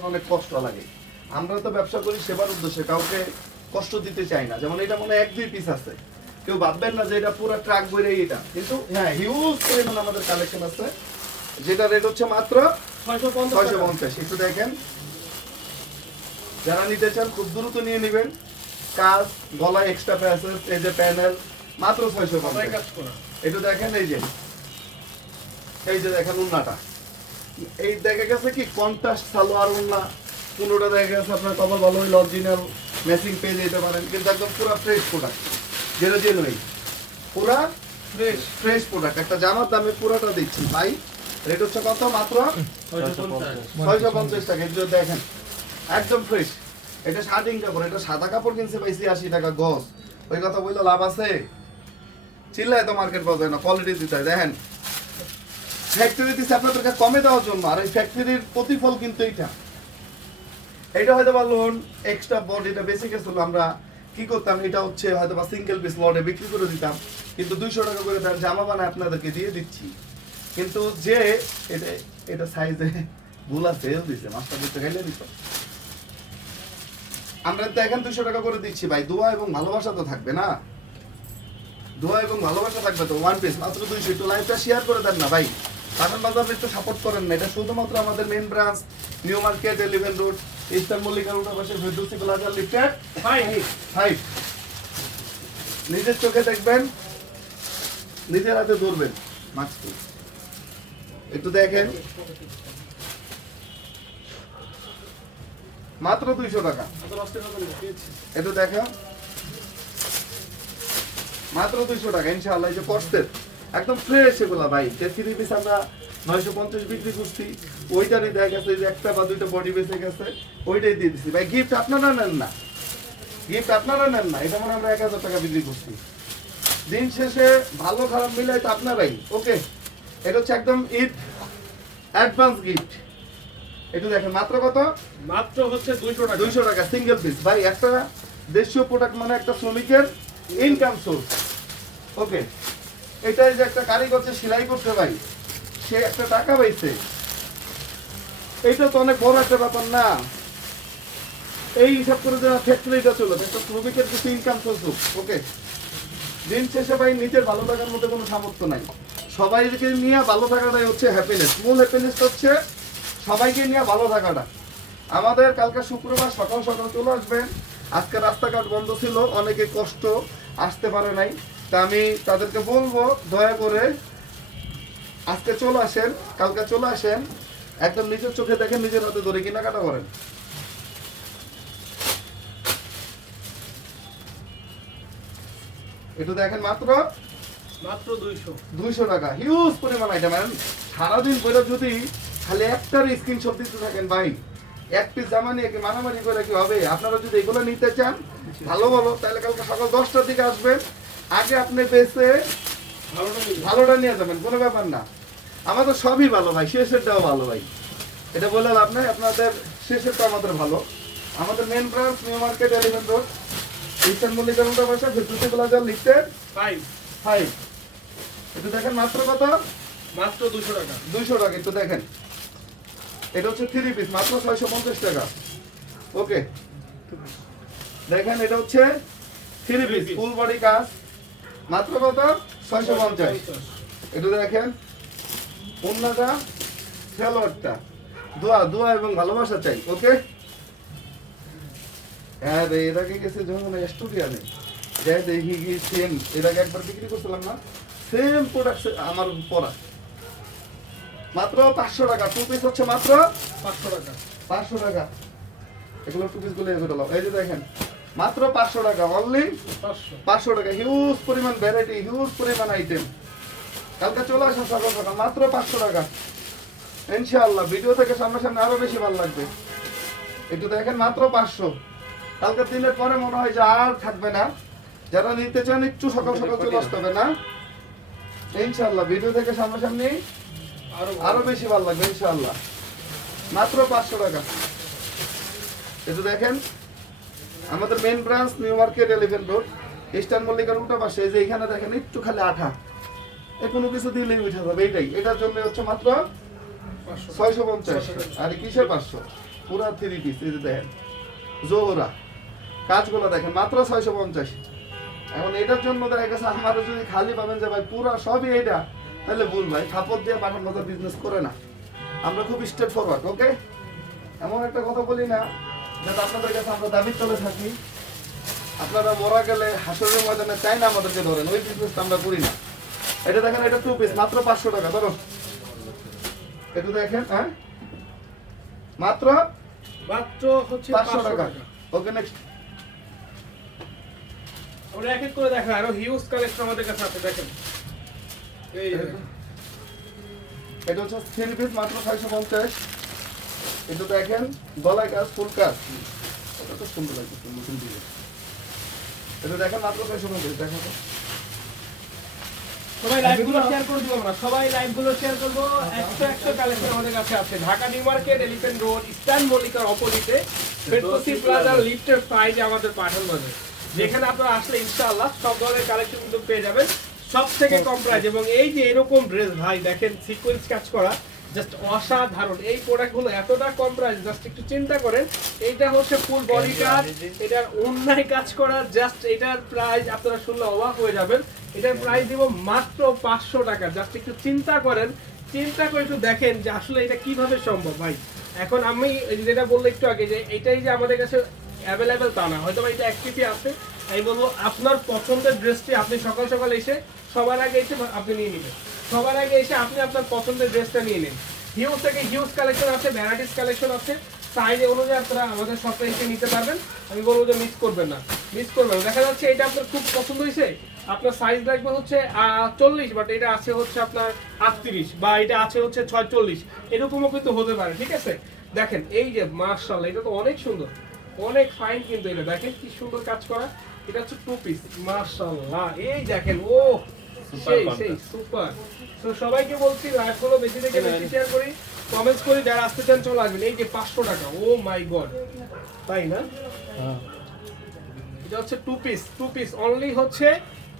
অনেক কষ্ট লাগে। আমরা তো ব্যবসা করি সেবার উদ্দেশ্যে কাউকে কষ্ট দিতে চাই না। যেমন এটা মনে এক দুই পিস আছে। কেউ ভাববেন না যে এটা পুরো ট্রাক বইরে এটা। কিন্তু হ্যাঁ হিউজ পরিমাণ আমাদের কালেকশন আছে যেটা রেট হচ্ছে মাত্র ছয়শো পঞ্চাশ একটু দেখেন। যারা নিতে চান খুব দ্রুত নিয়ে নেবেন। কাজ গলায় এক্সট্রা প্যাসেজ এই যে প্যানেল মাত্র ছয়শো পঞ্চাশ। একটু দেখেন এই যে। এই যে দেখেন উন্নাটা। এই দেখা গেছে কি কন্ট্রাস্ট সালোয়ার উন্না কোনোটা দেখা গেছে, আপনার কপাল ভালো হইলে অরিজিনাল ম্যাচিং পেয়ে যেতে পারেন। কিন্তু একদম পুরো ফ্রেশ প্রোডাক্ট যেটা জেনুইন পুরা ফ্রেশ ফ্রেশ প্রোডাক্ট একটা জামার দামে পুরোটা দিচ্ছি। ভাই রেট হচ্ছে কত মাত্র? ছয়শো পঞ্চাশ টাকা। যে দেখেন, একদম ফ্রেশ এটা শার্টিং কাপড়, এটা সাদা কাপড় কিনছে পাইছি আশি টাকা গজ। ওই কথা বললে লাভ আছে? চিল্লায় তো মার্কেট পাওয়া যায় না কোয়ালিটি দিতে হয়। দেখেন ফ্যাক্টরি আপনাদেরকে কমে দেওয়ার জন্য। আর এই ফ্যাক্টরির প্রতিফল কিন্তু এইটা। এটা হয়তো বা লোন এক্সট্রা বডিটা বেশি গেছিল আমরা কি করতাম, এটা হচ্ছে হয়তো বা সিঙ্গেল পিস লটে বিক্রি করে দিতাম। কিন্তু দুইশো টাকা করে তার জামা বানায় আপনাদেরকে দিয়ে দিচ্ছি। কিন্তু যে এটা এটা সাইজে ভুলা সেল দিছে মাছটা দিতে গেলে দিত। আমরা তো এখন দুশো টাকা করে দিচ্ছি ভাই। দোয়া এবং ভালোবাসা তো থাকবে না। দোয়া এবং ভালোবাসা থাকবে তো ওয়ান পিস মাত্র দুইশো। একটু লাইভটা শেয়ার করে দেন না ভাই। কারণ বাজার একটু সাপোর্ট করেন না। এটা শুধুমাত্র আমাদের main branch new market eleven road eastern Mallika road পাশে ফেরদৌসি প্লাজা লিফটেড ফাইভ নিজের চোখে দেখবেন নিজের হাতে ধরবেন মাছটি। একটু দেখেন। মাত্র দুইশো টাকা। একটু দেখা মাত্র দুইশো টাকা ইনশাআল্লাহ এই যে কষ্টের। একদম ফ্রেশ এগুলা ভাই। থ্রি পিস আমরা নয়শো পঞ্চাশ বিক্রি করছি ওইটারই দেখা গেছে যে একটা বা দুইটা বডি বেঁচে গেছে ওইটাই দিয়ে দিচ্ছি ভাই গিফট আপনারা নেন না। গিফট আপনারা নেন না এটা মানে আমরা এক হাজার টাকা বিক্রি করছি। দিন শেষে ভালো খারাপ মিলাই তো আপনারাই। ওকে এটা হচ্ছে একদম ঈদ অ্যাডভান্স গিফট এটা দেখেন মাত্র কত? মাত্র হচ্ছে দুইশো টাকা। দুইশো টাকা সিঙ্গেল পিস ভাই একটা দেশীয় প্রোডাক্ট মানে একটা শ্রমিকের ইনকাম সোর্স ওকে এটাই যে একটা কারিগর যে সেলাই করতে ভাই, সে একটা টাকা পাইছে। এইটা তো অনেক বড় একটা ব্যাপার না। এই হিসাব করে যে ফ্যাক্টরিটা চলে একটা শ্রমিকের কিছু ইনকাম সোর্স ওকে দিন শেষে ভাই নিজের ভালো থাকার মধ্যে কোনো সামর্থ্য নাই। সবাইকে নিয়ে ভালো থাকাটাই হচ্ছে হ্যাপিনেস মূল হ্যাপিনেস হচ্ছে সবাইকে নিয়ে ভালো থাকাটা। আমাদের কালকে শুক্রবার সকাল সকাল চলে আসবেন। আজকে রাস্তাঘাট বন্ধ ছিল, অনেকে কষ্ট, আসতে পারে নাই। তা আমি তাদেরকে বলব দয়া করে আজকে চলে আসেন কালকে চলে আসেন একদম নিজের চোখে দেখেন নিজের হাতে ধরে কেনাকাটা করেন। একটু দেখেন মাত্র? মাত্র দুইশো। দুইশো টাকা। হিউজ পরিমাণ আইটেম সারাদিন করে যদি খালি একটার স্ক্রিনশট দিতে থাকেন ভাই এক পিস জামা নিয়ে কি মারামারি করে কি হবে? আপনারা যদি এগুলো নিতে চান ভালো ভালো তাহলে কালকে সকাল দশটার দিকে আসবেন। আগে আপনি বেসে ভালোটা নিয়ে যাবেন কোনো ব্যাপার না। আমাদের সবই ভালো ভাই শেষেরটাও ভালো ভাই। এটা বলে লাভ নাই আপনাদের শেষেরটা আমাদের ভালো। আমাদের main branch new market eleven road eastern Mallika road বাসা প্লাজা লিখতে ফাইভ ফাইভ একটু দেখেন মাত্র কত? মাত্র দুশো টাকা। দুইশো টাকা একটু দেখেন। এটা হচ্ছে থ্রি পিস মাত্র ছয়শো পঞ্চাশ টাকা। ওকে দেখেন এটা হচ্ছে থ্রি পিস। ফুল বডি কাজ মাত্র কত? ছয়শো পঞ্চাশ। একটু দেখেন। অন্যটা ফেলোয়ারটা দোয়া দোয়া এবং ভালোবাসা চাই ওকে? হ্যাঁ রে এর আগে গেছে যখন স্টুডিয়ামে যাই দেখি কি সেম এর আগে একবার বিক্রি করছিলাম না? সেম প্রোডাক্ট আমার পরা। মাত্র পাঁচশো টাকা। টু পিস হচ্ছে মাত্র পাঁচশো টাকা। পাঁচশো টাকা। এগুলো টু পিসগুলো এগুলো এই যে দেখেন মাত্র পাঁচশো টাকা অনলি পাঁচশো। টাকা হিউজ পরিমাণ ভ্যারাইটি হিউজ পরিমাণ আইটেম কালকে চলে আসেন সকাল সকাল মাত্র পাঁচশো টাকা। ইনশাআল্লাহ ভিডিও থেকে সামনাসামনি আরও বেশি ভালো লাগবে। একটু দেখেন মাত্র পাঁচশো। কালকে দিনের পরে মনে হয় যে আর থাকবে না। যারা নিতে চান একটু সকাল সকাল চলে আসতে হবে না। ইনশাআল্লাহ ভিডিও থেকে সামনাসামনি আরও আরও বেশি ভালো লাগবে ইনশাআল্লাহ। মাত্র পাঁচশো টাকা। একটু দেখেন। আমাদের main branch new market eleven road eastern মল্লিকার উল্টা পাশে যে এখানে দেখেন একটু খালি আঠা। এ কোনো কিছু দিলেই উঠে যাবে এইটাই। এটার জন্য হচ্ছে মাত্র ছয়শো পঞ্চাশ। আর কিসের পাঁচশো? পুরা থ্রি পিস এই যে দেখেন। জোহরা। কাজগুলো দেখেন মাত্র ছয়শো পঞ্চাশ। এখন এটার জন্য দেখা গেছে আমারও যদি খালি পাবেন যে ভাই পুরা সবই এটা তাহলে ভুল ভাই খাপড় দিয়ে বাটন মতো বিজনেস করে না। আমরা খুব স্ট্রেট ফরওয়ার্ড ওকে এমন একটা কথা বলি না যাতে আপনাদের কাছে আমরা দাবির তলে থাকি আপনারা মরা গেলে হাসরের ময়দানে চাই না আমাদেরকে ধরেন ওই বিজনেসটা আমরা করি না। এটা দেখেন এটা টু পিস মাত্র পাঁচশো টাকা ধরো এটা দেখেন হ্যাঁ? মাত্র মাত্র হচ্ছে পাঁচশো টাকা। ওকে নেক্সট আমরা এক এক করে দেখা আরও হিউজ কালেকশন আমাদের কাছে আছে দেখেন। এই দেখেন। এটা হচ্ছে থ্রি পিস মাত্র ছয়শো পঞ্চাশ। এটা দেখেন গলায় কাজ ফুল কাজ। এটা তো সুন্দর লাগছে নতুন ডিজাইন এটা দেখেন মাত্র ছয়শো পঞ্চাশ দেখো তো। সবাই লাইভ শেয়ার করে দিব আমরা। সবাই লাইভ শেয়ার করব। একশো একশো কালেকশন আমাদের কাছে আছে। Dhaka new market elephant road eastern মল্লিকার অপোজিটে ফেরদৌসি প্লাজা লিফটের সাইডে আমাদের পাঠান বাজার। যেখানে আপনারা আসলে ইনশাআল্লাহ সব ধরনের কালেকশন কিন্তু পেয়ে যাবেন। সব থেকে কম প্রাইস এবং এই যে এরকম ড্রেস ভাই দেখেন সিকোয়েন্স কাজ করা। জাস্ট অসাধারণ। এই প্রোডাক্টগুলো এতটা কম প্রাইস জাস্ট একটু চিন্তা করেন এইটা হচ্ছে ফুল বডি কাজ এটার অন্যায় কাজ করা জাস্ট এটার প্রাইস আপনারা শুনলে অবাক হয়ে যাবেন। এটার প্রাইস দিব মাত্র পাঁচশো টাকা। জাস্ট একটু চিন্তা করেন চিন্তা করে একটু দেখেন যে আসলে এটা কীভাবে সম্ভব ভাই। এখন আমি যেটা বলল একটু আগে যে এটাই যে আমাদের কাছে অ্যাভেলেবেল তা না। হয়তো এটা অ্যাক্টিভই আছে। আমি বলব আপনার পছন্দের ড্রেসটি আপনি সকাল সকাল এসে সবার আগে এসে আপনি নিয়ে নেবেন। সবার আগে এসে আপনি আপনার পছন্দের ড্রেসটা নিয়ে নিন। হিউজ থেকে হিউজ কালেকশন আছে ভ্যারাইটিস কালেকশন আছে। সাইজ অনুযায়ী আপনারা আমাদের শপে এসে নিতে পারবেন। আমি বলব যে মিস করবেন না। মিস করবেন। দেখা যাচ্ছে এটা আপনার খুব পছন্দ হয়েছে। আপনার সাইজ লাগবে হচ্ছে চল্লিশ বাট এটা আছে হচ্ছে আপনার আটত্রিশ বা এটা আছে হচ্ছে ছয়চল্লিশ এরকমও কিন্তু হতে পারে, ঠিক আছে? দেখেন, এই যে মার্শাল এটা তো অনেক সুন্দর। অনেক ফাইন কিন্তু এটা। দেখেন কি সুন্দর কাজ করা। এটা হচ্ছে টু পিস মার্শাল্লাহ এই দেখেন ও সেই সেই সুপার তো সবাইকে বলছি লাইভগুলো বেশি থেকে বেশি শেয়ার করি। কমেন্টস করি যারা আসতে চান চলে আসবেন। এই যে পাঁচশো টাকা ও মাই গড তাই না? এটা হচ্ছে two piece two piece only হচ্ছে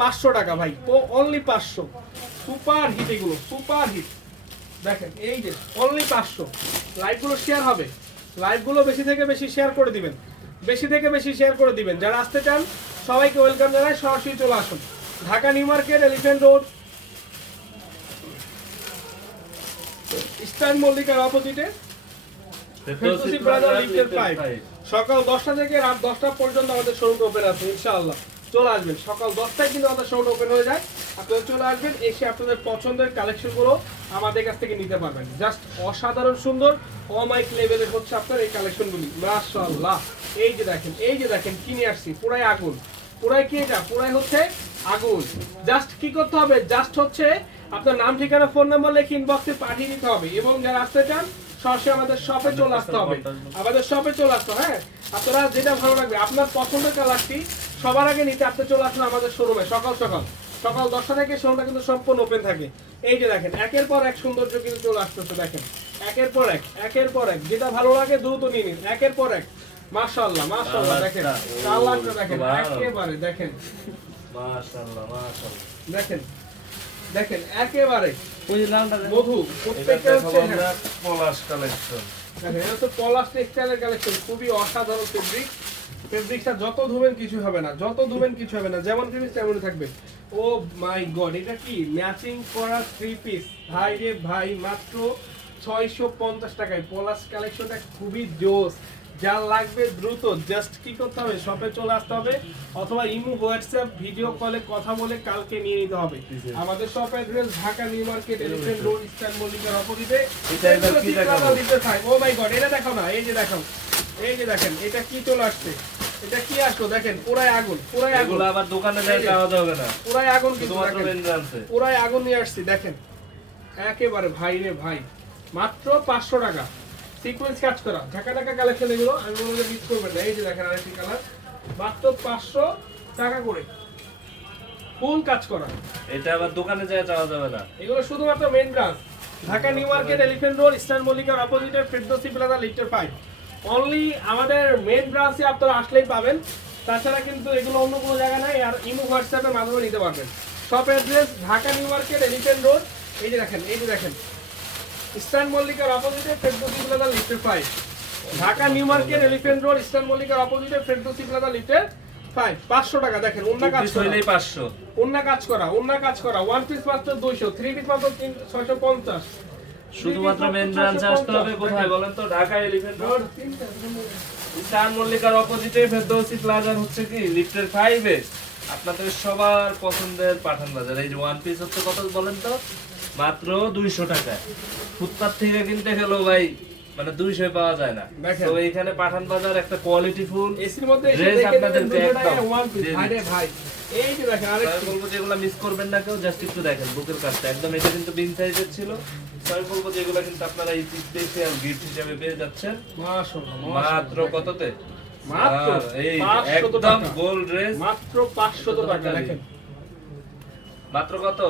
পাঁচশো টাকা ভাই। অনলি পাঁচশো। সুপার হিট এগুলো সুপার হিট দেখেন এই যে অনলি পাঁচশো। লাইভগুলো শেয়ার হবে। লাইভগুলো বেশি থেকে বেশি শেয়ার করে দিবেন। বেশি থেকে বেশি শেয়ার করে দিবেন। যারা আসতে চান সবাইকে ওয়েলকাম জানাই সরাসরি চলে আসুন। Dhaka new market elephant road. Eastern মল্লিকার অপোজিটে। সকাল দশটা থেকে রাত দশটা পর্যন্ত আমাদের শোরুম ওপেন আছে, ইনশাআল্লাহ। চলে আসবেন। সকাল দশটায় কিন্তু আমাদের শোরুম ওপেন হয়ে যায়। আপনারা চলে আসবেন, এসে আপনাদের পছন্দের কালেকশনগুলো আমাদের কাছ থেকে নিতে পারবেন। জাস্ট অসাধারণ সুন্দর অমাইক লেভেলের হচ্ছে আপনার এই কালেকশনগুলি মাশাআল্লাহ। এই যে দেখেন, এই যে দেখেন, কিনে আসছি, পুরাই আগুন। পুরাই কি এটা? পুরাই হচ্ছে আগুন। জাস্ট কি করতে হবে? জাস্ট হচ্ছে আপনার নাম ঠিকানা ফোন নাম্বার লিখে ইনবক্সে পাঠিয়ে দিতে হবে। এবং যারা আসতে চান সরাসরি আমাদের শপে চলে আসতে হবে। আমাদের শপে চলে আসতে হ্যাঁ? আপনারা যেটা ভালো লাগবে আপনার পছন্দের কালারটি সবার আগে নিতে আপনি চলে আসুন আমাদের শোরুমে সকাল সকাল। সকাল দশটা থেকে শোরুমটা কিন্তু সম্পূর্ণ ওপেন থাকে। এই যে দেখেন একের পর এক সৌন্দর্য কিন্তু চলে আসতেছে দেখেন। একের পর এক একের পর এক। যেটা ভালো লাগে দ্রুত নিয়ে নিন। একের পর এক। মাশাআল্লাহ মাশাআল্লাহ দেখেন। দেখেন একেবারে দেখেন। মাশাআল্লাহ মাশাআল্লাহ। দেখেন দেখেন একেবারে। ওই যে লালটা মধু প্রত্যেকটা হচ্ছে হ্যাঁ, পলাশ কালেকশন দেখেন এটা তো পলাশ টেক্সটাইলের কালেকশন খুবই অসাধারণ ফেব্রিক ফেব্রিকটা যত ধুবেন কিছু হবে না যত ধুবেন কিছু হবে না যেমন জিনিস তেমনই থাকবে। ও মাই গড এটা কি? ম্যাচিং করা থ্রি পিস ভাই রে ভাই মাত্র ছয়শো পঞ্চাশ টাকায়। পলাশ কালেকশনটা খুবই জোস। যা লাগবে দ্রুত জাস্ট কি করতে হবে? শপে চলে আসতে হবে অথবা ইমো হোয়াটসঅ্যাপ ভিডিও কলে কথা বলে কালকে নিয়ে নিতে হবে। আমাদের shop address Dhaka new market elephant road eastern মল্লিকার অপোজিটে? ও মাই গড এটা দেখাও না এই যে দেখাও। এই যে দেখেন এটা কি চলে আসছে? এটা কি আসলো? দেখেন পুরাই আগুন পুরাই আগুন। আবার দোকানে যায় যাওয়া যাবে না। পুরাই আগুন কিন্তু পুরাই আগুন নিয়ে আসছি দেখেন। একেবারে ভাই রে ভাই। মাত্র পাঁচশো টাকা। সিকোয়েন্স কাজ করা। ঢাকা ঢাকা কালেকশন এগুলো আমি বলব মিস করবেন না। এই যে দেখেন আরেকটি কালার মাত্র পাঁচশো টাকা করে। ফুল কাজ করা। এটা আবার দোকানে যায় যাওয়া যাবে না। এগুলো শুধুমাত্র main branch Dhaka new market elephant road eastern মল্লিকার অপোজিটে ফেরদৌসি প্লাজা লিফটের ফাইভ অনলি আমাদের মেন ব্রাঞ্চে আপনারা আসলেই পাবেন। তাছাড়া কিন্তু এগুলো অন্য কোনো জায়গা নাই। আর ইমো হোয়াটসঅ্যাপের মাধ্যমে নিতে পারবেন। Shop address Dhaka new market elephant road এই যে দেখেন এই যে দেখেন। ইস্টার্ন মল্লিকার অপোজিটে ফেরদৌসি প্লাজা লিফটের five Dhaka new market elephant road eastern মল্লিকার অপোজিটে ফেরদৌসি প্লাজা লিফটের ফাইভ পাঁচশো টাকা দেখেন অন্য কাজ হইলেই পাঁচশো। অন্য কাজ করা অন্য কাজ করা। ওয়ান পিস মাত্র দুইশো থ্রি পিস মাত্র ছয়শো পঞ্চাশ। শুধুমাত্র মেন ব্রাঞ্চ আসতে হবে কোথায় বলেন তো? Dhaka elephant road. স্টার মল্লিকার অপোজিটে ফেরদৌসি প্লাজার হচ্ছে কি? লিফটের ফাইভে আপনাদের সবার পছন্দের পাঠান বাজার। এই যে ওয়ান পিস হচ্ছে কত বলেন তো? মাত্র দুইশো টাকা। ফুটপাত থেকে কিনতে গেলেও ভাই মানে দুইশো পাওয়া যায় না। তো এইখানে পাঠান বাজার একটা কোয়ালিটি ফুল এসির মধ্যে আপনাদেরকে একদম ভাই এই যে দেখেন বলব যেগুলো মিস করবেন না কেউ জাস্ট একটু দেখেন বুকের কাজটা। একদম এটা কিন্তু বিন সাইজের ছিল। আমি বলব যেগুলো কিন্তু আপনারা এই স্পেশাল গিফট হিসেবে পেয়ে যাচ্ছেন। মাত্র কততে? মাত্র এই 500 একদম টাকা। গোল্ড ড্রেস মাত্র পাঁচশো টাকা দেখেন। মাত্র কত?